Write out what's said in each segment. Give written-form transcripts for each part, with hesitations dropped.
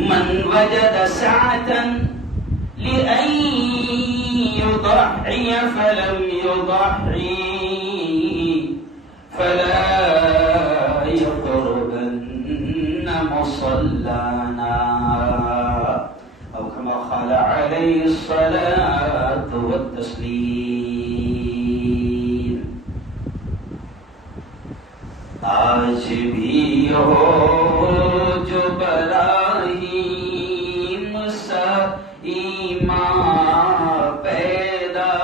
من وجد سعة لأن يضحي فلم يضحي فلا يقربن مصلانا أو كما قال عليه الصلاة والتسليم. آج بھی ہو جو براہیم سا ایمان پیدا،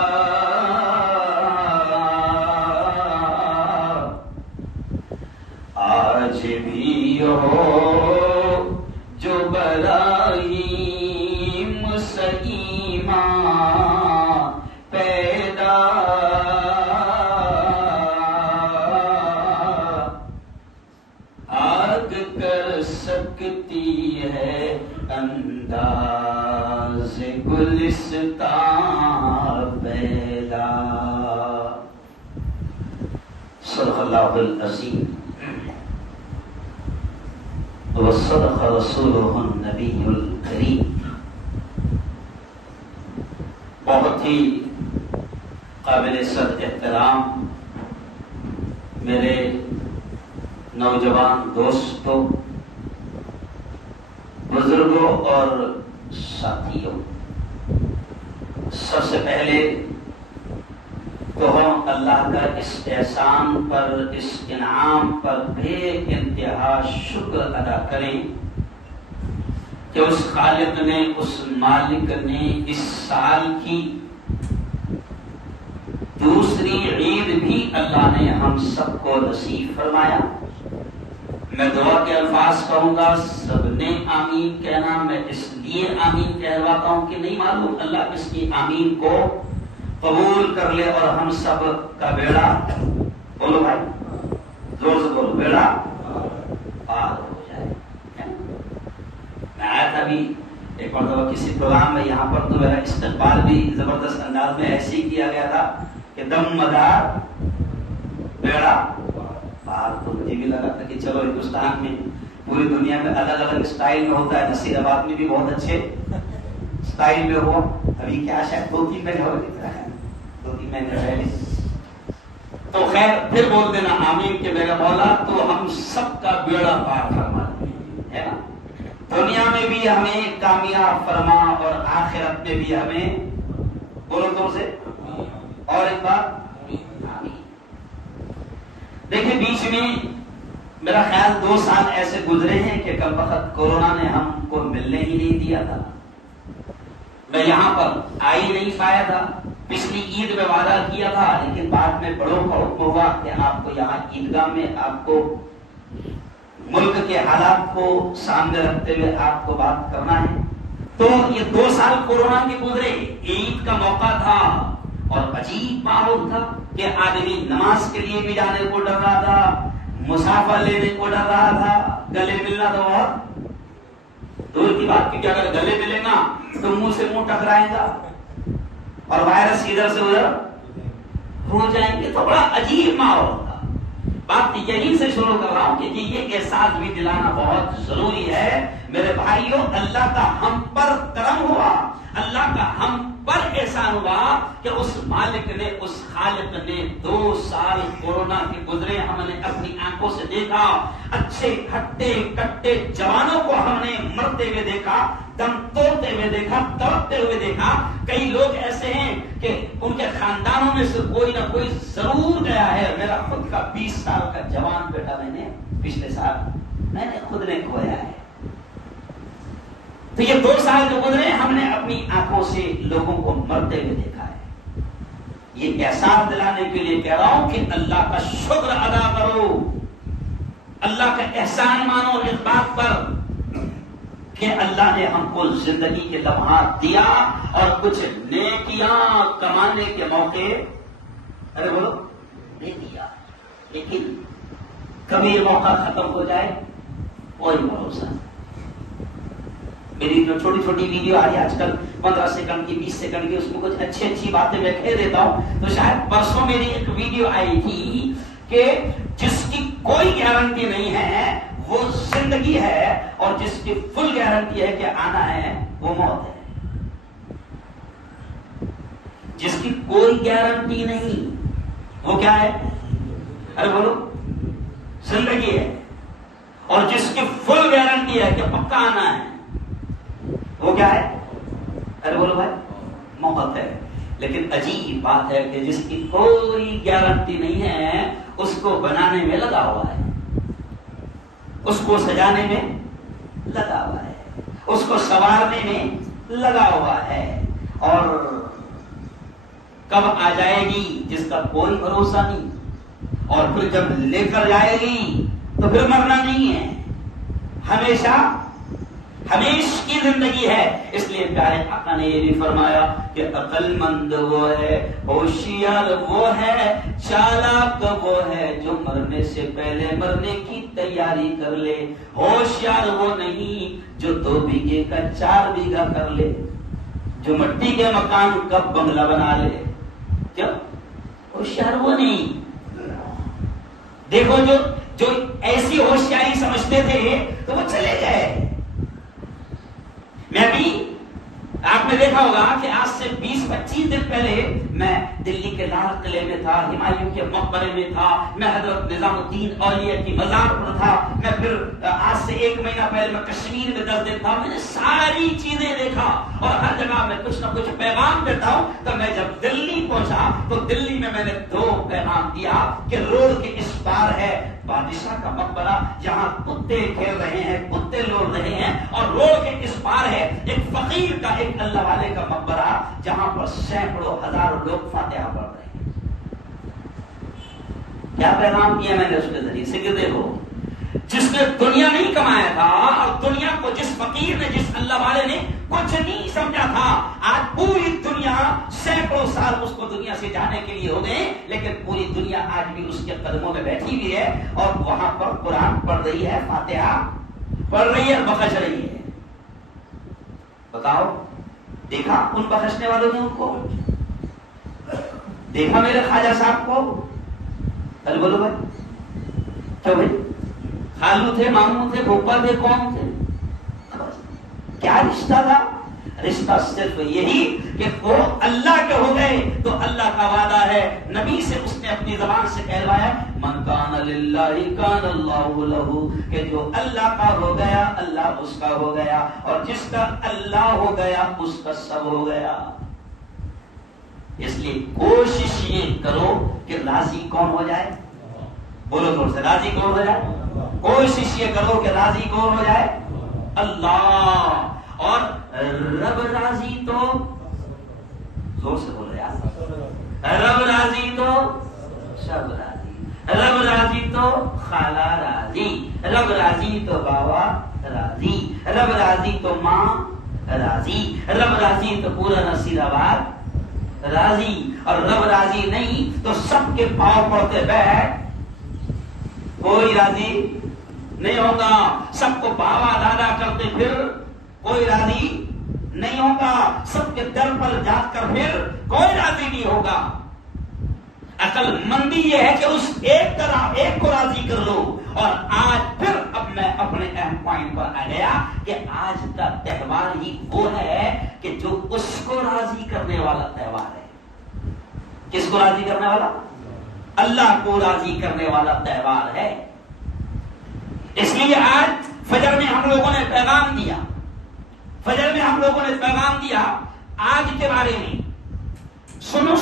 آج بھی ہو جو براہیم سا ایمان پیدا، آگ کر سکتی ہے انداز گلستان پیدا. صدق اللہ العظیم وصدق رسولہ النبی الکریم. بہت ہی قابل صد احترام میرے نوجوان دوستوں، بزرگوں اور ساتھیوں، سب سے پہلے تو ہم اللہ کا اس احسان پر، اس انعام پر بے انتہا شکر ادا کریں کہ اس خالق نے، اس مالک نے اس سال کی دوسری عید بھی اللہ نے ہم سب کو نصیب فرمایا. میں دعا کے الفاظ کہوں گا، سب نے آمین کہنا. میں اس لیے آمین کہلواتا ہوں کہ نہیں معلوم اللہ اس کی آمین کو قبول کر لے اور ہم سب کا بیڑا، بولو بھائی زور سے بولو، بیڑا پار ہو جائے. میں آیا تھا ابھی ایک مرتبہ کسی پروگرام میں، یہاں پر تو میرا استقبال بھی زبردست انداز میں ایسے ہی کیا گیا تھا کہ دم مدار بیڑا پار. تو مجھے بھی لگا تھا کہ چلو ہندوستان میں، پوری دنیا میں الگ الگ اسٹائل میں ہوتا ہے، نصیر آباد میں بھی بہت اچھے اسٹائل میں ہوا. ابھی کیا شاید 2-3 مہینے ہو گئے، 2-3 مہینے پہلے. تو خیر پھر بول دینا آمین کہ میرا مولا تو ہم سب کا بیڑا پار فرما ہے نا. دنیا میں بھی ہمیں کامیاب فرما اور آخرت میں بھی ہمیں، بولو تم سے اور ایک بار آمین. دیکھیں بیچ میں میرا خیال 2 سال ایسے گزرے ہیں کہ کم وقت کورونا نے ہم کو ملنے ہی نہیں دیا تھا. میں یہاں پر آ ہی نہیں پایا تھا. پچھلی عید میں وعدہ کیا تھا، لیکن بعد میں بڑوں کا حکم ہوا کہ آپ کو یہاں عیدگاہ میں آپ کو ملک کے حالات کو سامنے رکھتے ہوئے آپ کو بات کرنا ہے. تو یہ 2 سال کورونا کے گزرے، عید کا موقع تھا اور عجیب ماحول تھا کہ آدمی نماز کے لیے بھی جانے کو ڈر رہا تھا، مسافر لینے کو ڈر رہا تھا، گلے ملنا تو بہت دور کی بات کی کہ اگر گلے ملے گا تو منہ سے منہ ٹکرائے گا اور وائرس ادھر سے ادھر ہو جائیں گے. تو بڑا عجیب ماحول تھا. بات یہیں سے شروع کر رہا ہوں کہ یہ احساس بھی دلانا بہت ضروری ہے میرے بھائیوں. اللہ کا ہم پر کرم ہوا، اللہ کا ہم پر احسان ہوا کہ اس مالک نے، اس خالق نے 2 سال کورونا کے گزرے ہم نے اپنی آنکھوں سے دیکھا. اچھے کھٹے کٹے جوانوں کو ہم نے مرتے ہوئے دیکھا، دم توڑتے ہوئے دیکھا، تڑپتے ہوئے دیکھا. کئی لوگ ایسے ہیں کہ ان کے خاندانوں میں سے کوئی نہ کوئی ضرور گیا ہے. میرا خود کا 20 سال کا جوان بیٹا میں نے پچھلے سال میں نے خود نے کھویا ہے. تو یہ 2 سال جو گزرے ہم نے اپنی آنکھوں سے لوگوں کو مرتے ہوئے دیکھا ہے. یہ احساس دلانے کے لیے کہہ رہا ہوں کہ اللہ کا شکر ادا کرو، اللہ کا احسان مانو اس بات پر کہ اللہ نے ہم کو زندگی کے لمحات دیا اور کچھ نیکیاں کمانے کے موقع ارے بولو نہیں دیا. لیکن کبھی یہ موقع ختم ہو جائے کوئی بھروسہ نہیں. میری جو چھوٹی چھوٹی ویڈیو آ رہی ہے آج کل 15 سیکنڈ کی 20 سیکنڈ کی، اس میں کچھ اچھی باتیں میں کہہ دیتا ہوں. تو شاید پرسوں میری ایک ویڈیو آئی تھی کہ جس کی کوئی گارنٹی نہیں ہے وہ زندگی ہے اور جس کی فل گارنٹی ہے کہ آنا ہے وہ موت ہے. جس کی کوئی گارنٹی نہیں وہ کیا ہے؟ ارے بولو. زندگی ہے. اور جس کی فل گارنٹی ہے کہ پکا آنا ہے وہ کیا ہے؟ ارے بولو بھائی. موت ہے. لیکن عجیب بات ہے کہ جس کی کوئی گارنٹی نہیں ہے اس کو بنانے میں لگا ہوا ہے, اس کو سجانے میں لگا ہوا ہے, اس کو سنوارنے میں لگا ہوا ہے. اور کب آ جائے گی جس کا کوئی بھروسہ نہیں, اور پھر جب لے کر جائے گی تو پھر مرنا نہیں ہے, ہمیشہ ہمیش کی زندگی ہے. اس لیے پیارے آقا نے یہ بھی فرمایا کہ عقل مند وہ ہے, ہوشیار وہ ہے, چالاک وہ ہے جو مرنے سے پہلے مرنے کی تیاری کر لے. ہوشیار وہ نہیں جو 2 بیگھے کا 4 بیگھا کر لے, جو مٹی کے مکان کا بنگلہ بنا لے. کیا ہوشیار وہ نہیں. دیکھو جو ایسی ہوشیاری سمجھتے تھے تو وہ چلے گئے. میں بھی آپ نے دیکھا ہوگا کہ آج سے 20-25 دن پہلے میں دلی کے لال قلعے میں تھا, ہمایوں کے مقبرے میں تھا, میں حضرت نظام الدین اولیاء کی مزار پر تھا, میں پھر آج سے 1 مہینہ پہلے میں کشمیر میں 10 دن تھا. میں نے ساری چیزیں دیکھا اور ہر جگہ میں کچھ نہ کچھ پیغام دیتا ہوں. تو میں جب دلی پہنچا تو دلی میں نے 2 پیغام دیا کہ روڈ کے اس پار ہے بادشاہ کا مقبرہ جہاں کتے کھیل رہے ہیں, کتے لوٹ رہے ہیں, اور روڈ کے اس پار ہے ایک فقیر کا, ایک اللہ والے کا مقبرہ جہاں پر سینکڑوں ہزاروں لوگ فاتحہ پڑھ رہے ہیں. کیا پیغام کیا میں نے اس کے ذریعے سے کہ دیکھو جس نے دنیا نہیں کمایا تھا اور دنیا کو جس فقیر نے, جس اللہ والے نے کچھ نہیں سمجھا تھا, آج پوری دنیا سینکڑوں سال اس کو دنیا سے جانے کے لیے ہو گئے, لیکن پوری دنیا آج بھی اس کے قدموں میں بیٹھی ہوئی ہے اور وہاں پر قرآن پڑھ رہی ہے, فاتحہ پڑھ رہی ہے, بخش رہی ہے. بتاؤ دیکھا ان بخشنے والوں نے ان کو, دیکھا میرے خواجہ صاحب کو. ارے بولو بھائی کیا بھائی, خالو تھے, ماموں تھے, پھوپھا تھے, کون تھے, کیا رشتہ تھا؟ رشتہ صرف یہی کہ وہ اللہ کے ہو گئے تو اللہ کا وعدہ ہے, نبی سے اس نے اپنی زبان سے کہلوایا من کان للہ کان اللہ لہ, کہ جو اللہ کا ہو گیا اللہ اس کا ہو گیا, اور جس کا اللہ ہو گیا اس کا سب ہو گیا. اس لیے کوشش یہ کرو کہ راضی کون ہو جائے, بولو زور سے, راضی کون ہو جائے. کوشش یہ کرو کہ راضی کون ہو جائے, اللہ. اور رب راضی تو زور سے بولو یار, رب راضی تو سب راضی, رب راضی تو خالہ راضی, رب راضی تو بابا راضی, رب راضی تو ماں راضی, رب راضی تو پورا نصیر آباد راضی, اور رب راضی نہیں تو سب کے پاؤں پڑتے بیٹھ کوئی راضی نہیں ہوگا. سب کو بابا دادا کرتے پھر کوئی راضی نہیں ہوگا, سب کے در پر جا کر پھر کوئی راضی نہیں ہوگا. عقل مندی یہ ہے کہ اس ایک کو راضی کر لو. اور آج پھر اب میں اپنے اہم پوائنٹ پر آ گیا کہ آج کا تہوار ہی وہ ہے کہ جو اس کو راضی کرنے والا تہوار ہے. کس کو راضی کرنے والا؟ اللہ کو راضی کرنے والا تہوار ہے. اس لیے آج فجر میں ہم لوگوں نے پیغام دیا, فجر میں ہم لوگوں نے پیغام دیا آج کے بارے میں. سنو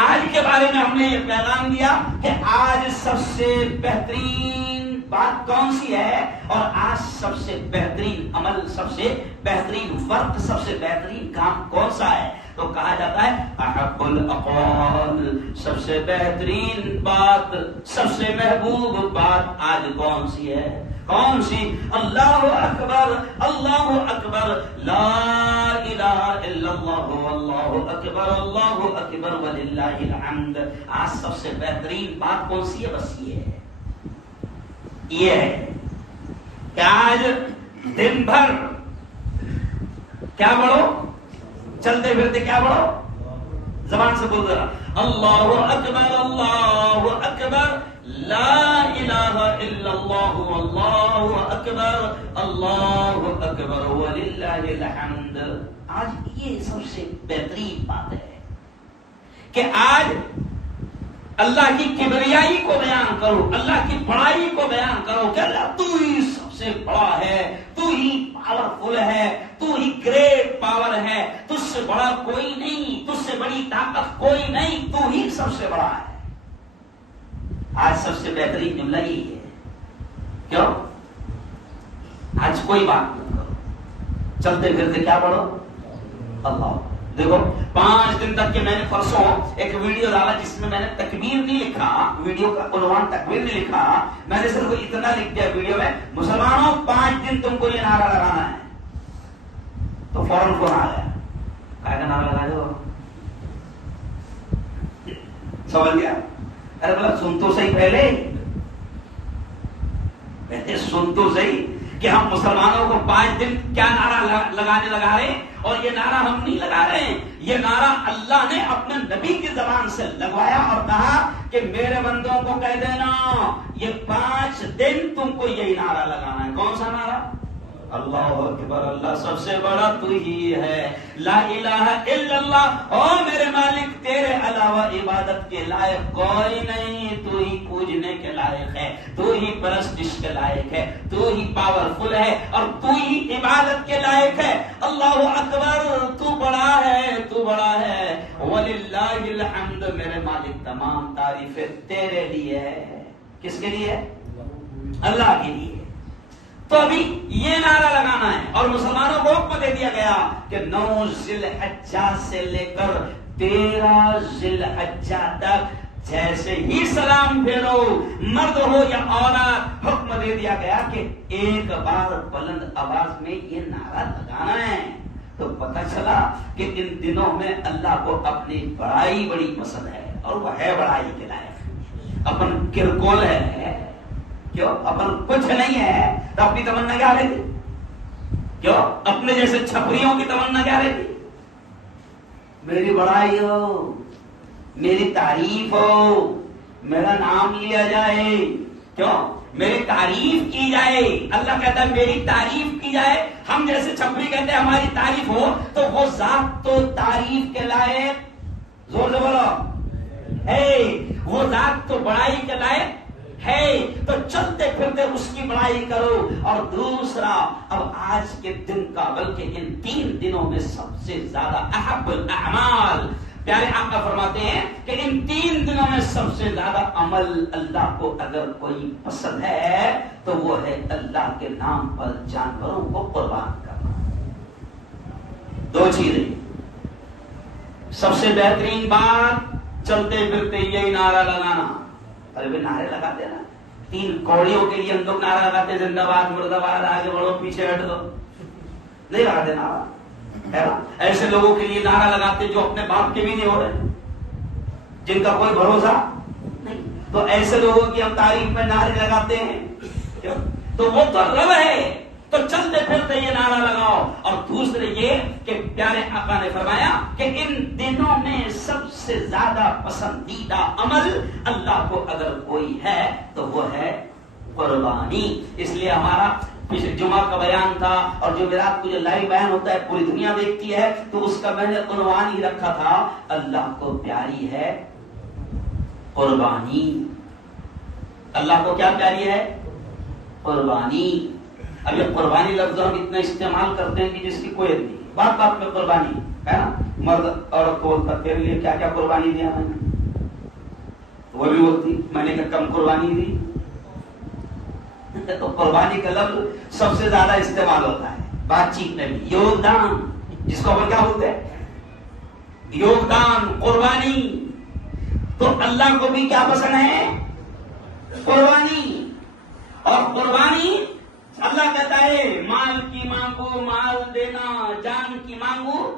آج کے بارے میں ہم نے یہ پیغام دیا کہ آج سب سے بہترین بات کون سی ہے, اور آج سب سے بہترین عمل, سب سے بہترین وقت, سب سے بہترین کام کون سا ہے. تو کہا جاتا ہے احب الاقوال, سب سے بہترین بات, سب سے محبوب بات آج کون سی ہے, کون سی؟ اللہ اکبر, اللہ اکبر, لا الہ الا اللہ, اللہ اکبر وللہ الحمد. آج سب سے بہترین بات کون سی ہے؟ بس یہ ہے کہ آج دن بھر کیا پڑھو, چلتے پھرتے کیا پڑھو, زبان سے بول رہا اللہ اکبر, اللہ اکبر, لا الہ الا اللہ اللہ اکبر وللہ الحمد. آج یہ سب سے بہترین بات ہے کہ آج اللہ کی کبریائی کو بیان کرو, اللہ کی بڑائی کو بیان کرو کہ اللہ تو ہی سب سے بڑا ہے, تو ہی پاورفل ہے, تو ہی گریٹ پاور ہے, تجھ سے بڑا کوئی نہیں, تجھ سے بڑی طاقت کوئی نہیں, تو ہی سب سے بڑا ہے. آج سب سے بہترین جملہ یہی ہے. کیوں؟ آج کوئی بات نہیں کرو, چلتے پھرتے کیا پڑھو اللہ. دیکھو 5 دن تک کہ میں نے پرسوں ایک ویڈیو ڈالا جس میں نے تکبیر نہیں لکھا, ویڈیو کا عنوان تکبیر نہیں لکھا, میں نے صرف اتنا لکھ دیا ویڈیو میں, مسلمانوں 5 دن تم کو یہ نعرہ لگانا ہے. تو فوراً فون آ گیا, کیا کا نعرہ لگا دو, سمجھ گیا؟ ارے بولا سن تو صحیح, پہلے سن تو صحیح کہ ہم مسلمانوں کو 5 دن کیا نعرہ لگانے لگا رہے ہیں. اور یہ نعرہ ہم نہیں لگا رہے ہیں, یہ نعرہ اللہ نے اپنے نبی کی زبان سے لگوایا اور کہا کہ میرے بندوں کو کہہ دینا یہ 5 دن تم کو یہی نعرہ لگانا ہے. کون سا نعرہ؟ اللہ اکبر, اللہ سب سے بڑا تو ہی ہے, لا الہ الا اللہ, او میرے مالک تیرے علاوہ عبادت کے لائق کوئی نہیں, تو ہی پوجنے کے لائق ہے, تو ہی پرستش کے لائق ہے, تو ہی پاورفل ہے اور تو ہی عبادت کے لائق ہے. اللہ اکبر, تو بڑا ہے, تو بڑا ہے. وللہ الحمد, میرے مالک تمام تعریفیں تیرے لیے ہے. کس کے لیے؟ اللہ کے لیے. تو ابھی یہ نعرہ لگانا ہے اور مسلمانوں کو حکم دے دیا گیا کہ 9 ذی الحجہ سے لے کر 13 ذی الحجہ تک جیسے ہی سلام پھیرو, مرد ہو یا عورت, حکم دے دیا گیا کہ ایک بار بلند آواز میں یہ نعرہ لگانا ہے. تو پتہ چلا کہ ان دنوں میں اللہ کو اپنی بڑائی بڑی پسند ہے اور وہ ہے بڑائی کے لائق. اپن کرکول ہے, کیوں اپن کچھ نہیں ہے تو اپنی تمنا کیا رہتی, کیوں اپنے جیسے چھپریوں کی تمنا کیا رہتی, میری بڑائی ہو, میری تعریف ہو, میرا نام لیا جائے, کیوں میری تعریف کی جائے. اللہ کہتا ہے میری تعریف کی جائے. ہم جیسے چھپری کہتے ہیں ہماری تعریف ہو, تو وہ ذات تو تعریف کے لائق, زور سے بولو ہے, وہ ذات تو بڑائی کے لائق ہے. تو چلتے پھرتے اس کی بڑائی کرو. اور دوسرا, اب آج کے دن کا بلکہ ان 3 دنوں میں سب سے زیادہ احب الاعمال, پیارے آقا فرماتے ہیں کہ ان 3 دنوں میں سب سے زیادہ عمل اللہ کو اگر کوئی پسند ہے تو وہ ہے اللہ کے نام پر جانوروں کو قربان کرنا. 2 چیزیں. سب سے بہترین بات چلتے پھرتے یہی نعرہ لگانا. ارے بھائی نعرے لگاتے نا, 3 کوڑیوں کے لیے ہم لوگ نعرہ لگاتے, زندہ باد, مرد آباد, آگے بڑھو, پیچھے ہٹ دو, نہیں لگاتے نعرہ ہے نا. ایسے لوگوں کے لیے نعرہ لگاتے جو اپنے باپ کے بھی نہیں ہو رہے, جن کا کوئی بھروسہ نہیں, تو ایسے لوگوں کی ہم تعریف میں نعرے لگاتے ہیں. تو وہ تو رب ہے, تو چلتے پھرتے یہ نعرہ لگاؤ. اور دوسرے یہ کہ پیارے آقا نے فرمایا کہ ان دنوں میں سب سے زیادہ پسندیدہ عمل اللہ کو اگر کوئی ہے تو وہ ہے قربانی. اس لیے ہمارا پچھلے جمعہ کا بیان تھا, اور جو رات کو جو لائیو بیان ہوتا ہے پوری دنیا دیکھتی ہے, تو اس کا میں نے عنوان ہی رکھا تھا اللہ کو پیاری ہے قربانی. اللہ کو کیا پیاری ہے؟ قربانی. اب یہ قربانی لفظ ہم اتنا استعمال کرتے ہیں کہ جس کی کوئی نہیں, بات بات میں قربانی ہے نا. مرد عورت کو بولتا تیرے لیے کیا کیا قربانی دیا میں نے, وہ بھی بولتی میں نے کم قربانی دی. تو قربانی کا لفظ سب سے زیادہ استعمال ہوتا ہے بات چیت میں بھی. یوگدان, جس کو ہم کیا بولتے ہیں, یوگدان, قربانی. تو اللہ کو بھی کیا پسند ہے؟ قربانی. اور قربانی اللہ کہتا ہے مال کی مانگو مال دینا, جان کی مانگو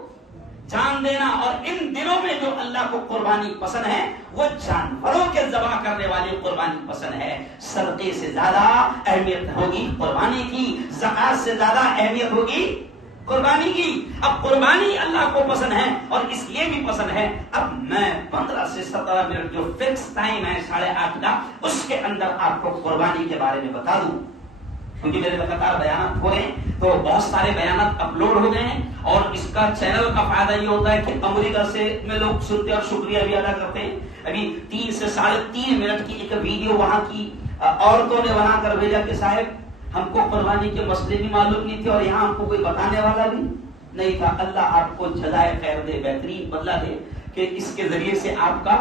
جان دینا. اور ان دنوں میں جو اللہ کو قربانی پسند ہے وہ جانوروں کے ذبح کرنے والی قربانی پسند ہے. صدقے سے زیادہ اہمیت ہوگی قربانی کی, زکات سے زیادہ اہمیت ہوگی قربانی کی. اب قربانی اللہ کو پسند ہے اور اس لیے بھی پسند ہے. اب میں 15 سے 17 منٹ جو فکس ٹائم ہے 8:30 کا، اس کے اندر آپ کو قربانی کے بارے میں بتا دوں، کیونکہ میرے لگاتار بیانات ہو رہے ہیں تو بہت سارے بیانات اپلوڈ ہو گئے ہیں. اور اس کا چینل کا فائدہ یہ ہوتا ہے کہ امریکہ سے میں لوگ سنتے اور شکریہ بھی ادا کرتے ہیں. ابھی 3 سے 3.5 منٹ کی ایک ویڈیو وہاں کی عورتوں نے بنا کر بھیجا کہ صاحب ہم کو قربانی کے مسئلے بھی معلوم نہیں تھے اور یہاں ہم کو کوئی بتانے والا بھی نہیں تھا. اللہ آپ کو جزائے خیر دے، بہترین بدلہ دے کہ اس کے ذریعے سے آپ کا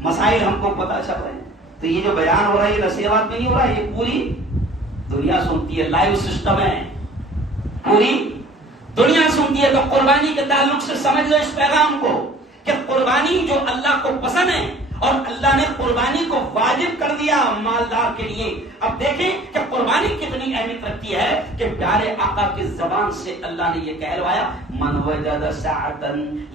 مسائل ہم کو پتہ چل رہے ہیں. تو یہ جو بیان ہو رہا ہے یہ نصیحت میں نہیں ہو رہا ہے، یہ پوری دنیا سنتی ہے، لائیو سسٹم ہے، پوری دنیا سنتی ہے. تو قربانی کے تعلق سے سمجھ لو اس پیغام کو کہ قربانی جو اللہ کو پسند ہے اور اللہ نے قربانی کو واجب کر دیا مالدار کے لیے. اب دیکھیں کہ قربانی کتنی اہمیت رکھتی ہے کہ پیارے آقا کی زبان سے اللہ نے یہ کہلوایا، من وجد سعة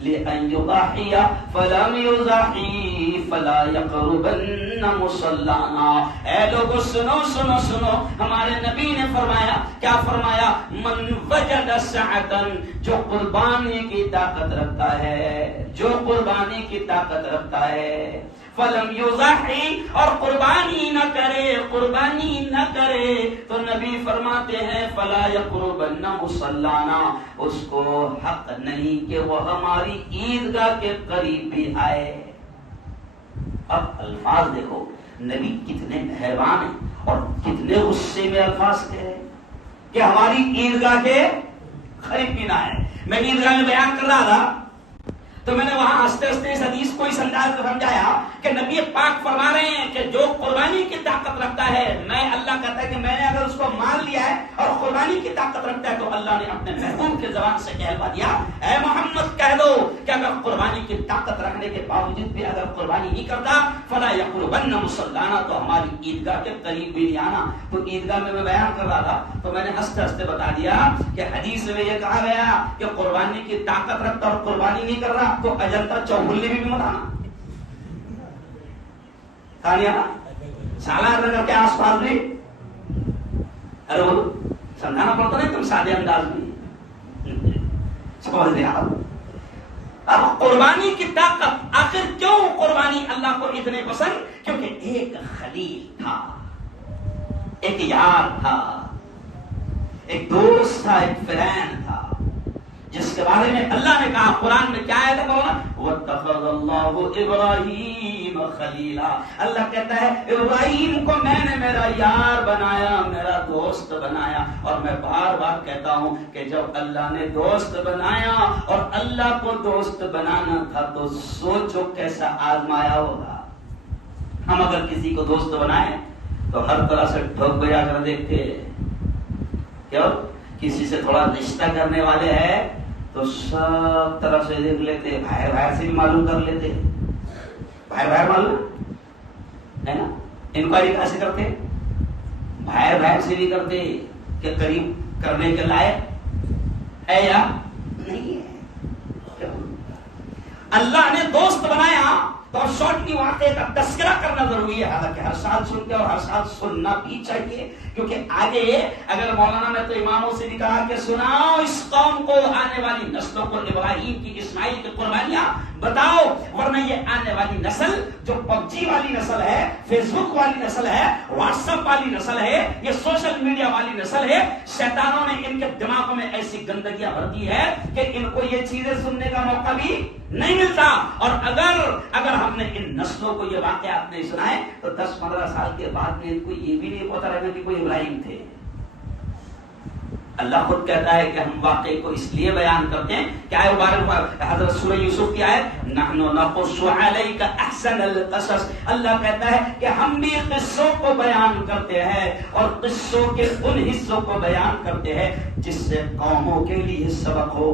لأن يضحي فلم يضحي فلا يقربن مصلانا. اے لوگو سنو سنو سنو، ہمارے نبی نے فرمایا، کیا فرمایا؟ من وجد سعة، جو قربانی کی طاقت رکھتا ہے، جو قربانی کی طاقت رکھتا ہے، فلم یضحی، اور قربانی نہ کرے، قربانی نہ کرے، تو نبی فرماتے ہیں فلا یقربن مصلانا، اس کو حق نہیں کہ وہ ہماری عیدگاہ کے قریب بھی آئے. اب الفاظ دیکھو، نبی کتنے مہربان ہیں اور کتنے غصے میں الفاظ کہے کہ ہماری عیدگاہ کے قریب بھی نہ آئے. میں عیدگاہ میں بیان کر رہا تھا تو میں نے وہاں ہنستے ہنستے اس حدیث کو اس انداز میں سمجھایا کہ نبی پاک فرما رہے ہیں کہ جو قربانی کی طاقت رکھتا ہے، میں اللہ کہتا ہے کہ میں نے اگر اس کو مان لیا ہے اور قربانی کی طاقت رکھتا ہے تو اللہ نے اپنے محبوب کی زبان سے کہلوا دیا، اے محمد کہہ دو کہ اگر قربانی کی طاقت رکھنے کے باوجود بھی اگر قربانی نہیں کرتا فلا یقربن مصلانا، تو ہماری عیدگاہ کے قریب بھی نہیں آنا. تو عیدگاہ میں بیان کر رہا تھا تو میں نے ہنستے ہنستے بتا دیا کہ حدیث میں یہ کہا گیا کہ قربانی کی طاقت رکھتا اور قربانی نہیں کر رہا تو اجنتا چوہلے بھی مت آنا، سالار نگر کے آس پاس بھی. ارے وہ سمجھانا پڑتا نہیں، تم سادے انداز میں سمجھ لیا. اب قربانی کی طاقت، آخر کیوں قربانی اللہ کو اتنے پسند؟ کیونکہ ایک خلیل تھا، ایک یار تھا، ایک دوست تھا، ایک فرینڈ تھا، جس کے بارے میں اللہ نے کہا قرآن میں کیا ہے؟ وَاتَّخَذَ اللَّهُ إِبْرَاهِيمَ خَلِيلًا. اللہ کہتا ہے ابراہیم کو میں نے میرا یار بنایا، میرا دوست بنایا. اور میں بار بار کہتا ہوں کہ جب اللہ نے دوست بنایا اور اللہ کو دوست بنانا تھا تو سوچو کیسا آزمایا ہوگا. ہم اگر کسی کو دوست بنائیں تو ہر طرح سے ٹھوک بجا کر دیکھتے، کیوں؟ کسی سے تھوڑا رشتہ کرنے والے ہیں تو سب طرح سے دیکھ لیتے، بھائی بھائی سے بھی معلوم کر لیتے، بھائی بھائی معلوم ہے نا، انکوائری کیسے کرتے؟ بھائی بھائی سے بھی کرتے کہ قریب کرنے کے لائق ہے یا نہیں ہے. اللہ نے دوست بنایا تو شارٹلی واقعے کا تذکرہ کرنا ضروری ہے، حالانکہ ہر سال سنتے اور ہر سال سننا بھی چاہیے، کیونکہ آگے اگر مولانا نے تو اماموں سے بھی کہا کہ سناؤ اس قوم کو، آنے والی نسلوں کو ابراہیم کی، اسماعیل کی قربانیاں بتاؤ، ورنہ یہ آنے والی نسل جو پب جی والی نسل ہے، فیس بک والی نسل ہے، واٹس ایپ والی نسل ہے، یہ سوشل میڈیا والی نسل ہے، شیطانوں نے ان کے دماغوں میں ایسی گندگیاں بھر دی ہے کہ ان کو یہ چیزیں سننے کا موقع بھی نہیں ملتا. اور اگر ہم نے ان نسلوں کو یہ واقعات نہیں سنائے تو 10-15 سال کے بعد میں ان کو یہ بھی نہیں پتا رہے کہ کوئی ابراہیم تھے. اللہ خود کہتا ہے کہ ہم واقعے کو اس لیے بیان کرتے ہیں کہ آئے مبارک حضرت سورہ یوسف کی آیت نحن نقص علیک احسن القصص. اللہ کہتا ہے کہ ہم بھی قصوں کو بیان کرتے ہیں اور قصوں کے ان حصوں کو بیان کرتے ہیں جس سے قوموں کے لیے سبق ہو.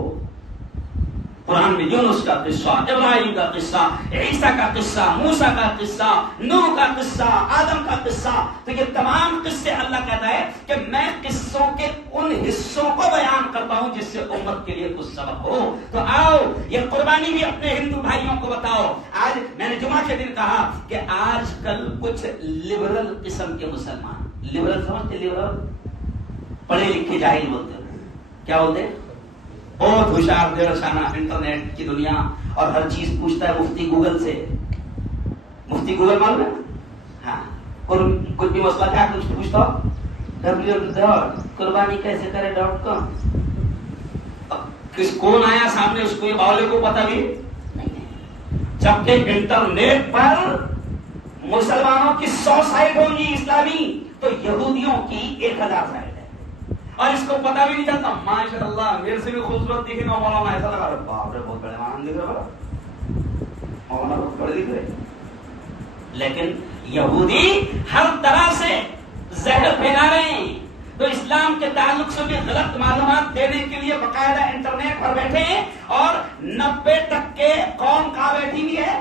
قرآن میں یونس کا قصہ، ابراہیم کا قصہ، عیسیٰ کا قصہ، موسیٰ کا قصہ، نوح کا قصہ، آدم کا قصہ، تو یہ تمام قصے اللہ کہتا ہے کہ میں قصوں کے ان حصوں کو بیان کرتا ہوں جس سے امت کے لیے کچھ سبق ہو. تو آؤ یہ قربانی بھی اپنے ہندو بھائیوں کو بتاؤ. آج میں نے جمعہ کے دن کہا کہ آج کل کچھ لبرل قسم کے مسلمان، لبرل سمجھتے، لبرل پڑھے لکھے جاہل بولتے ہیں، کیا بولتے ہیں؟ بہت ہوشیار دیرشانہ انٹرنیٹ کی دنیا، اور ہر چیز پوچھتا ہے مفتی گوگل سے. مفتی گوگل معلوم ہے؟ ہاں، اور کچھ بھی مسئلہ کیا کچھ پوچھتا ہو قربانی کیسے کرے .com. کون آیا سامنے اس کو یہ باولے کو پتہ بھی نہیں ہے. جبکہ انٹرنیٹ پر مسلمانوں کی 100 سائٹ ہوں گی اسلامی، تو یہودیوں کی 1000 سائٹ ہے، اور اس کو پتہ بھی نہیں چلتا. ماشاء اللہ میرے سے بھی خوبصورت دکھے نا مولانا، ایسا لگا رہا باپ رے بہت بڑے مان دکھ رہا مولانا، بہت بڑے دکھ رہے. لیکن یہودی ہر طرح سے زہر پھیلا رہے ہیں. تو اسلام کے تعلق سے بھی غلط معلومات دینے کے لیے باقاعدہ انٹرنیٹ پر بیٹھے ہیں، اور 90% قوم کہاں بیٹھی ہوئی ہے؟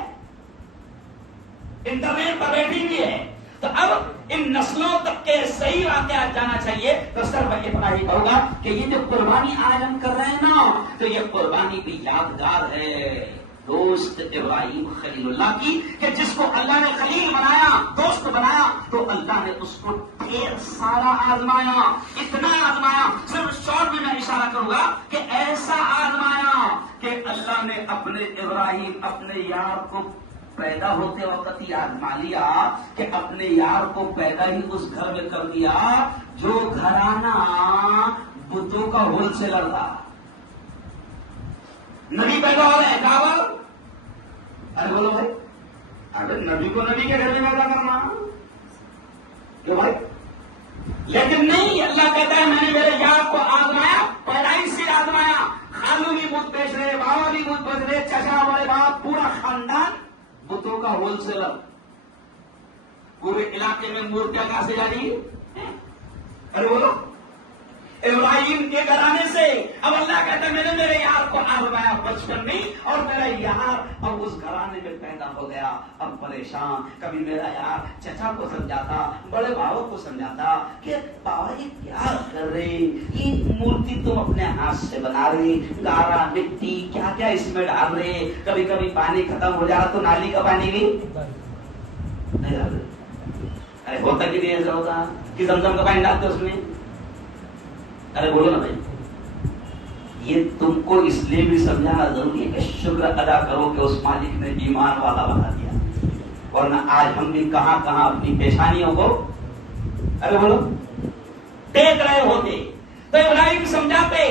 انٹرنیٹ پر بیٹھی ہوئی ہے. تو اب ان نسلوں تک کے صحیح واقعات جانا چاہیے. تو سر میں اتنا ہی کہوں گا کہ یہ جو قربانی آج ہم کر رہے ہیں نا، تو یہ قربانی بھی یادگار ہے دوست ابراہیم خلیل اللہ کی، کہ جس کو اللہ نے خلیل بنایا، دوست بنایا، تو اللہ نے اس کو ڈھیر سارا آزمایا، اتنا آزمایا. صرف شارٹ میں اشارہ کروں گا کہ ایسا آزمایا کہ اللہ نے اپنے ابراہیم، اپنے یار کو پیدا ہوتے وقت ہی آزما لیا، کہ اپنے یار کو پیدا ہی اس گھر میں کر دیا جو گھرانہ بتوں کا ہول سیلر تھا. نبی پیدا ہو رہے ہیں کعبہ، ارے بولو بھائی، اگر نبی کو نبی کے گھر میں پیدا کرنا کیوں بھائی؟ لیکن نہیں، اللہ کہتا ہے میں نے میرے یار کو آزمایا، پیدائش سے آزمایا. خالو بھی بت بیچ رہے، بابا بھی بت بیچ رہے، چچا بڑے باپ پورا خاندان بتوں کا ہول سیلر. پورے علاقے میں مورتیاں کہاں سے جا رہی ہے؟ ارے بولو، ابراہیم کے گھرانے سے. اب اللہ کہتا ہے میں نے میرے یار کو آزمایا بچپن میں، اور میرا یار اب اس گھرانے میں پیدا ہو گیا. اب پریشان، کبھی میرا یار چچا کو سمجھاتا، بڑے بابا کو سمجھاتا کہ بابا یہ کیا کر رہے، یہ مورتی تم اپنے ہاتھ سے بنا رہے، گارا مٹی کیا کیا اس میں ڈال رہے. کبھی کبھی پانی ختم ہو جا تو نالی کا پانی بھی نہیں ڈال رہے. ارے ہوتا کہ نہیں ایسا ہوتا کہ زمزم کا پانی ڈالتے اس میں؟ ارے بولو نا بھائی، یہ تم کو اس لیے بھی سمجھانا ضروری ہے کہ شکر ادا کرو کہ اس مالک نے ایمان والا بنا دیا، ورنہ آج ہم بھی کہاں کہاں اپنی پیشانیوں کو ارے بولو ٹیک رہے ہوتے. تو ابراہیم سمجھاتے،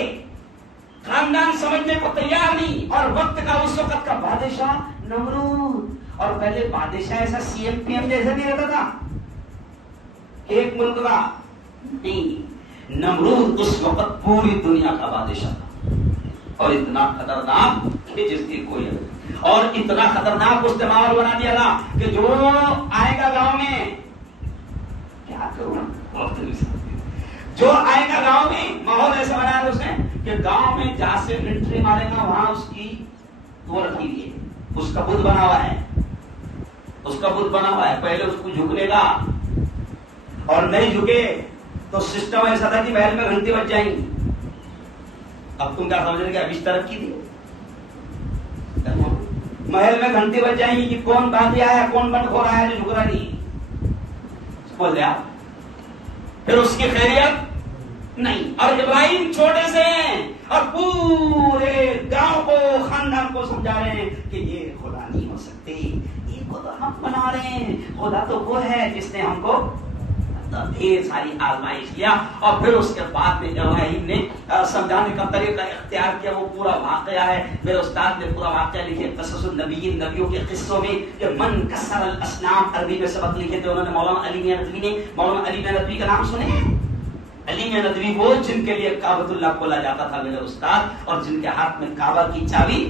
خاندان سمجھنے کو تیار نہیں. اور وقت کا اس وقت کا بادشاہ نمرود، اور پہلے بادشاہ ایسا سی ایم پی ایم جیسے نہیں رہتا تھا ایک ملک کا نہیں. نمرود اس وقت پوری دنیا کا بادشاہ تھا، اور اتنا خطرناک کہ جس کی کوئی، اور اتنا خطرناک اس نے ماحول بنا دیا تھا کہ جو آئے گا گاؤں میں، کیا کروں جو آئے گا گاؤں میں، ماحول ایسا بنایا اس نے کہ گاؤں میں جہاں سے انٹری مارے گا وہاں اس کی وہ رکھی ہوئی ہے، اس کا بت بنا ہوا ہے، اس کا بت بنا ہوا ہے. پہلے اس کو جھکنے گا، اور نہیں جھکے تو سسٹم ایسا تھا کہ محل میں گھنٹی بج جائیں گی. اب تم کیا سمجھ رہے کہ اب اس طرف کی تھی، محل میں گھنٹی بج جائیں گی کہ کون باندھی آیا، کون بند ہو رہا ہے، جو جھک رہا نہیں بول دیا. پھر اس کی خیریت نہیں. اور ابراہیم چھوٹے سے ہیں، اور پورے گاؤں کو، خاندان کو سمجھا رہے ہیں کہ یہ خدا نہیں ہو سکتے، یہ کو تو ہم بنا رہے ہیں، خدا تو وہ ہے جس نے ہم کو ڈھیر ساری آزمائش کیا. اور پھر اس کے بعد میں ابراہیم نے سمجھانے کا طریقہ اختیار کیا. وہ پورا واقعہ ہے، میرے استاد نے پورا واقعہ لکھے قصص النبیین، نبیوں کے قصوں میں، کہ من کسر الاسنام، عربی میں سبق لکھے تھے انہوں نے مولانا علی میاں ندوی نے. مولانا علی میاں ندوی کا نام سنے؟ علی میاں ندوی وہ جن کے لیے کعبۃ اللہ کھولا جاتا تھا میرے استاد، اور جن کے ہاتھ میں کعبہ کی چابی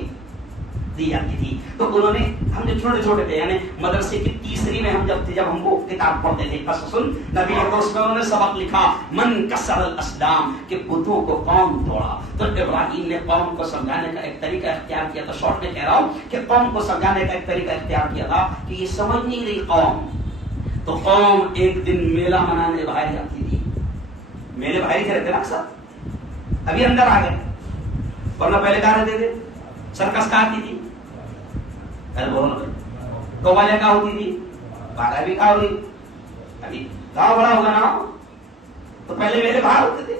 دی جاتی تھی. تو انہوں نے، ہم جو چھوٹے چھوٹے تھے، یعنی مدرسے کی تیسری میں ہم جب تھے، جب ہم وہ کتاب پڑھتے تھے قصص النبی، تو اس میں انہوں نے سبق لکھا من کسر الاسلام، کہ بتوں کو قوم توڑا. تو ابراہیم نے قوم کو سمجھانے کا ایک طریقہ اختیار کیا تھا. شارٹ میں کہہ رہا ہوں کہ قوم کو سمجھانے کا ایک طریقہ اختیار کیا تھا کہ یہ سمجھ نہیں رہی قوم. تو قوم ایک دن میلہ منانے باہر جاتی تھی. میلے باہر ہی رہتے نا اکثر، ابھی اندر آ گئے، ورنہ پہلے کہاں رہتے تھے؟ سرکس کہاں آتی تھی، قوالیاں کہاں ہوتی تھی، بارہ بھی کہاں ہوئی. ابھی گاؤں بڑا ہوگا نا، تو پہلے میلے باہر ہوتے تھے.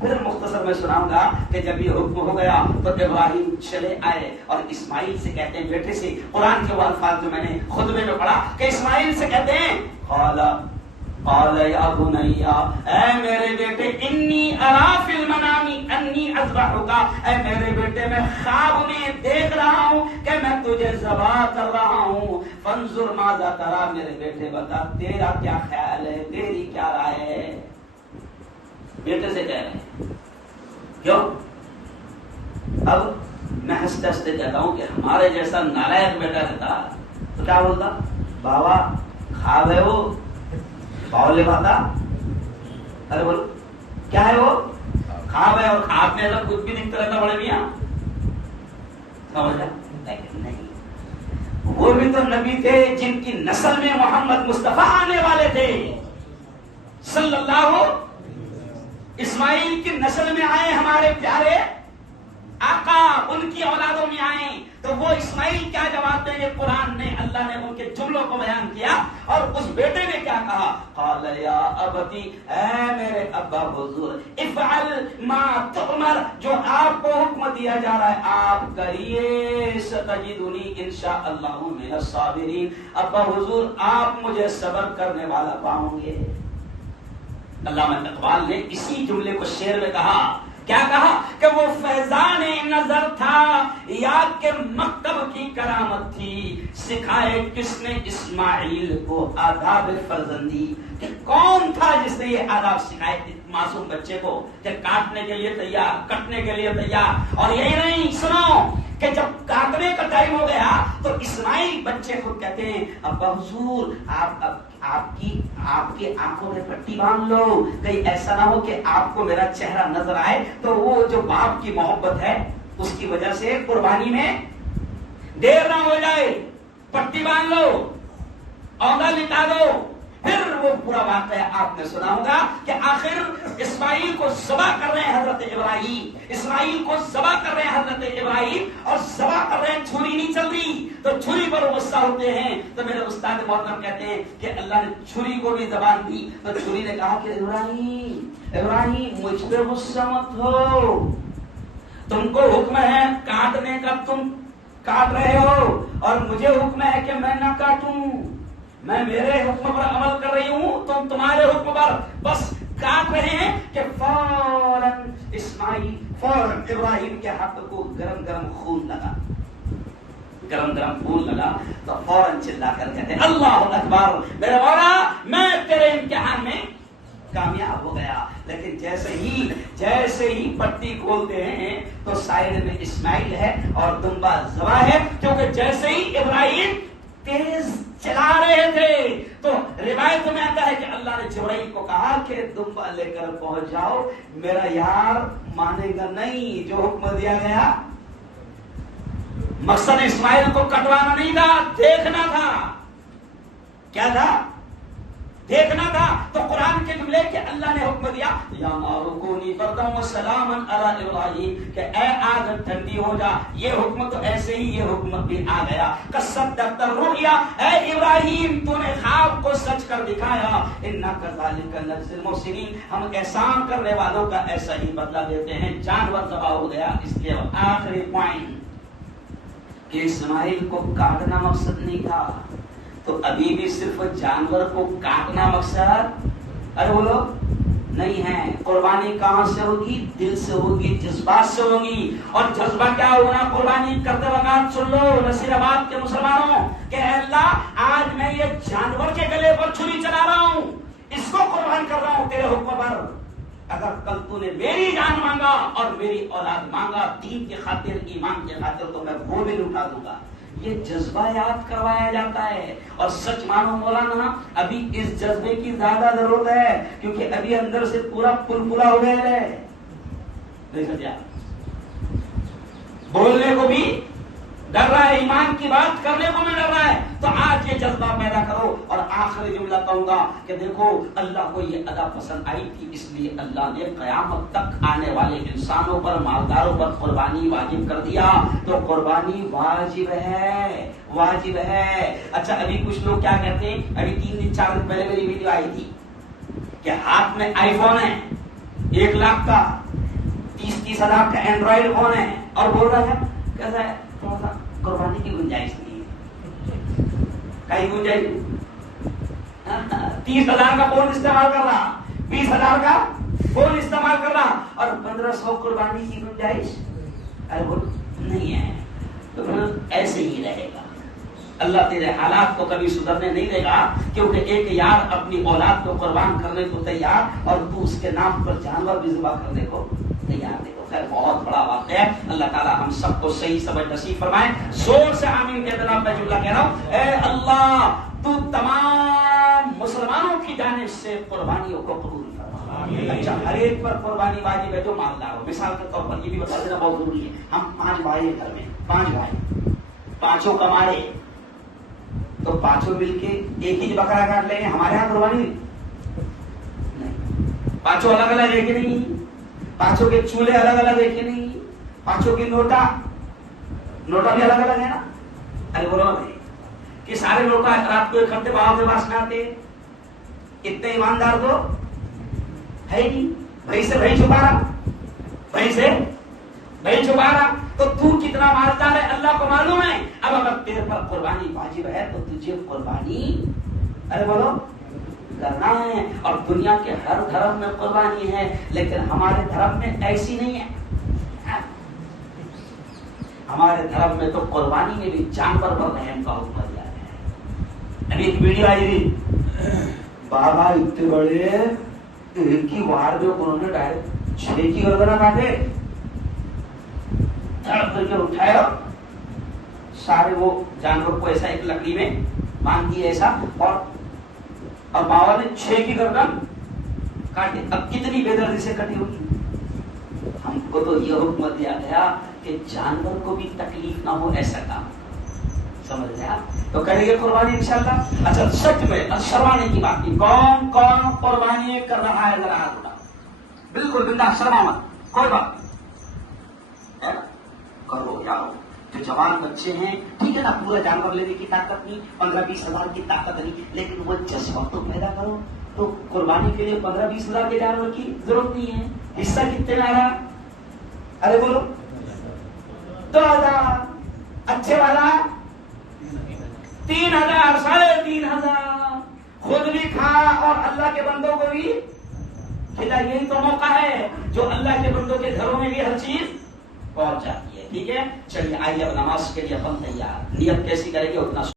پھر مختصر میں سناؤں گا کہ جب یہ حکم ہو گیا تو ابراہیم چلے آئے اور اسماعیل سے کہتے ہیں بیٹے سے، قرآن کے وہ الفاظ جو میں نے خطبے میں پڑھا کہ اسماعیل سے کہتے ہیں قال یا بنی، اے میرے بیٹے، انی ارا فی المنام انی اذبحک، اے میرے بیٹے میں خواب میں دیکھ رہا ہوں کہ میں تجھے ذبح کر رہا ہوں، فانظر ماذا ترى، میرے بیٹے بتا تیرا کیا خیال ہے، تیری کیا رائے ہے؟ بیٹے سے کہہ رہے ہیں کیوں؟ اب میں ہنستے ہنستے کہتا ہوں کہ ہمارے جیسا نالائق بیٹا رہتا تو کیا بولتا؟ بابا خواب ہے وہ باولے باتا، ارے بولو کیا ہے وہ؟ خواب ہے، اور خواب میں ایسا کچھ بھی دکھتا رہتا بڑے میاں، سمجھا؟ نہیں، وہ بھی تو نبی تھے جن کی نسل میں محمد مصطفیٰ آنے والے تھے صلی اللہ، اسماعیل کی نسل میں آئے ہمارے پیارے آقا، ان کی اولادوں میں آئے، تو وہ اسماعیل کیا جواب دیں گے؟ قرآن نے، اللہ نے ان کے جملوں کو بیان کیا، اور اس بیٹے نے کیا کہا؟ قال یا ابتی، اے میرے ابا حضور، افعل ما تؤمر، جو آپ کو حکم دیا جا رہا ہے آپ کریے، ستجدنی انشاءاللہ من الصابرین، ابا حضور آپ مجھے صبر کرنے والا پاؤں گے۔ علامہ اقبال نے اسی جملے کو شعر میں کہا، کیا کہا؟ کہ وہ فیضان نظر تھا یا کہ مکتب کی کرامت تھی، سکھائے کس نے اسماعیل کو آداب فرزندی، کہ کون تھا جس نے یہ آداب سکھائے معصوم بچے کو کہ کاٹنے کے لیے تیار، کٹنے کے لیے تیار۔ اور یہی نہیں، سنو کہ جب کاٹنے کا ٹائم ہو گیا تو اسماعیل بچے کو کہتے ہیں ابا حضور آپ کی آنکھوں میں پٹی باندھ لو، کہیں ایسا نہ ہو کہ آپ کو میرا چہرہ نظر آئے تو وہ جو باپ کی محبت ہے اس کی وجہ سے قربانی میں دیر نہ ہو جائے، پٹی باندھ لو، اونگا لٹا دو۔ پھر وہ پورا واقعہ آپ نے سنا ہوگا کہ آخر اسماعیل کو ذبح کر رہے ہیں حضرت ابراہیم، اسماعیل کو ذبح کر رہے ہیں حضرت ابراہیم، اور ذبح کر رہے ہیں، چھری نہیں چل رہی، تو چھری پر غصہ ہوتے ہیں۔ تو میرے استاد محترم کہتے ہیں کہ اللہ نے چھری کو بھی زبان دی، تو چھری نے کہا کہ ابراہیم مجھ پہ غصہ مت ہو، تم کو حکم ہے کاٹنے کا، تم کاٹ رہے ہو، اور مجھے حکم ہے کہ میں نہ کاٹوں، میں میرے حکم پر عمل کر رہی ہوں، تم تمہارے حکم پر بس کاٹ رہے ہیں۔ کہ فوراً اسماعیل، فوراً ابراہیم کے ہاتھ کو گرم گرم خون لگا، گرم گرم خون لگا، تو فوراً چلا کر کہتے اللہ اکبر، میرے مولا میں تیرے امتحان میں کامیاب ہو گیا۔ لیکن جیسے ہی پٹی کھولتے ہیں تو سائڈ میں اسماعیل ہے اور دمبا ذبح ہے، کیونکہ جیسے ہی ابراہیم تیز چلا رہے تھے تو روایت میں آتا ہے کہ اللہ نے جبرائیل کو کہا کہ دمبا لے کر پہنچ جاؤ، میرا یار مانے گا نہیں، جو حکم دیا گیا۔ مقصد اسماعیل کو کٹوانا نہیں تھا، دیکھنا تھا۔ کیا تھا؟ دیکھنا تھا۔ تو قرآن کے جملے کہ اللہ نے حکم دیا یا نار کونی بردا وسلاما علی ابراہیم، کہ اے آگ ٹھنڈی ہو جا، یہ حکم تو ایسے ہی یہ حکم بھی آ گیا۔ کصدقت الرؤیا، اے ابراہیم تو نے خواب کو سچ کر دکھایا، انا کذالک نجزی المحسنین، ہم احسان کرنے والوں کا ایسا ہی بدلہ دیتے ہیں۔ جانور ذبح ہو گیا، اس لیے آخری پوائنٹ کہ اسماعیل کو کاٹنا مقصد نہیں تھا، تو ابھی بھی صرف جانور کو کاٹنا مقصد ارے بولو نہیں ہے۔ قربانی کہاں سے ہوگی؟ دل سے ہوگی، جذبات سے ہوگی۔ اور جذبہ کیا ہونا؟ قربانی کرتے وقت سن لو نصیر آباد کے مسلمانوں کہ اے اللہ آج میں یہ جانور کے گلے پر چھری چلا رہا ہوں، اس کو قربان کر رہا ہوں تیرے حکم پر، اگر کل تو نے میری جان مانگا اور میری اولاد مانگا دین کی خاطر، ایمان کی خاطر، تو میں وہ بھی لٹا دوں گا۔ یہ جذبہ یاد کروایا جاتا ہے۔ اور سچ مانو مولانا ابھی اس جذبے کی زیادہ ضرورت ہے، کیونکہ ابھی اندر سے پورا پھلا ہو گیا ہے، بولنے کو بھی ڈر رہا ہے، ایمان کی بات کرنے کو بھی ڈر رہا ہے۔ تو آج یہ جذبہ پیدا کرو۔ اور آخری جملہ کہوں گا کہ دیکھو اللہ کو یہ ادا پسند آئی تھی، اس لیے اللہ نے قیامت تک آنے والے انسانوں پر، مالداروں پر قربانی واجب کر دیا۔ تو قربانی واجب ہے، واجب ہے۔ اچھا ابھی کچھ لوگ کیا کہتے ہیں، ابھی 3 دن 4 دن پہلے میری ویڈیو آئی تھی کہ ہاتھ میں آئی فون ہے 1 لاکھ کا، 30,000 کا اینڈرائڈ فون ہے اور بول رہا ہے کیسا ہے تھوڑا سا قربانی کی گنجائش نہیں ہے. کئی گنجائش 30,000 کا فون استعمال کر رہا, 20,000 کا فون استعمال کر رہا اور 1,500 قربانی کی گنجائش ارے بول نہیں ہے. تو ایسے ہی رہے گا. اللہ تیرے حالات کو کبھی سدھرنے نہیں دے گا, کیونکہ ایک یار اپنی اولاد کو قربان کرنے کو تیار اور تو اس کے نام پر جانور بھی ذبح کرنے کو تیار. دیکھو خیر بہت بڑا واقعہ ہے. اللہ تعالی ہم سب کو صحیح سمجھ نصیب فرمائے. زور سے آمین کہہ دینا. میں جملہ کہہ رہا ہوں, اے اللہ تو تمام مسلمانوں کی جانب سے قربانیوں کو قبول فرما. اچھا ہر ایک پر قربانی واجب ہے جو مالدار ہو. مثال کے طور پر یہ بھی بتا دینا بہت ضروری ہے. ہم 5 بھائی ہیں گھر میں, 5 بھائی, 5 کمائے تو 5 مل کے ایک ہی بکرا کاٹ لیں گے. ہمارے یہاں قربانی نہیں. 5 الگ الگ ہے کہ نہیں, 5 کے چولہے الگ الگ ہے کہ نہیں, 5 کی نوٹا بھی الگ الگ ہے نا. ارے بولو بھائی کہ سارے نوٹا رات کو اکٹھے باہر کے پاس میں آتے. اتنے ایماندار تو ہے نہیں. بھائی سے بھائی چھپا رہا, بھائی سے بھائی چھپا رہا. تو تو کتنا مالدار ہے اللہ کو معلوم ہے. اب اگر تیرے پر قربانی واجب ہے تو تجھے قربانی ارے بولو کرنا ہے. اور دنیا کے ہر دھرم میں قربانی ہے, لیکن ہمارے دھرم میں ایسی نہیں ہے. ہمارے دھرم میں تو قربانی میں بھی جانور پر رحم کا حکم دیا ہے. ابھی ایک ویڈیو آئی تھی, بابا اتنے بڑے ایک ہی وار جو انہوں نے ڈائریکٹ 6 کی گردنا کاٹے, دھڑ کر کے اٹھایا, سارے وہ جانور کو ایسا ایک لکڑی میں باندھ دیے ایسا, اور بابا نے 6 کی گردن کاٹے. اب کتنی بے دردی سے کٹی ہوگی. ہم کو تو یہ حکم دیا گیا کہ جانور کو بھی تکلیف نہ ہو ایسا کام. سمجھ لیا تو کریں گے قربانی انشاءاللہ. اچھا سچ میں شرمانے کی بات کی, کون کون قربانی کر رہا ہے ذرا ہاتھ اٹھا. بالکل بندہ شرما مت, کوئی بات نہیں کرو یار. جو جوان بچے ہیں ٹھیک ہے نا, پورا جانور لینے کی طاقت نہیں, 15-20 ہزار کی طاقت نہیں, لیکن وہ جذبہ تو پیدا کرو. تو قربانی کے لیے 15-20 ہزار کے جانور کی ضرورت نہیں ہے. حصہ کتنے میں آ رہا, ارے بولو 2,000, اچھے والا 3,000, 3,500. خود بھی کھا اور اللہ کے بندوں کو بھی کھلا. یہی تو موقع ہے جو اللہ کے بندوں کے گھروں میں بھی ہر چیز پہنچ جاتی ہے. ٹھیک ہے چلیے آئیے اب نماز کے لیے اپن تیار. نیت کیسی کریں گے اتنا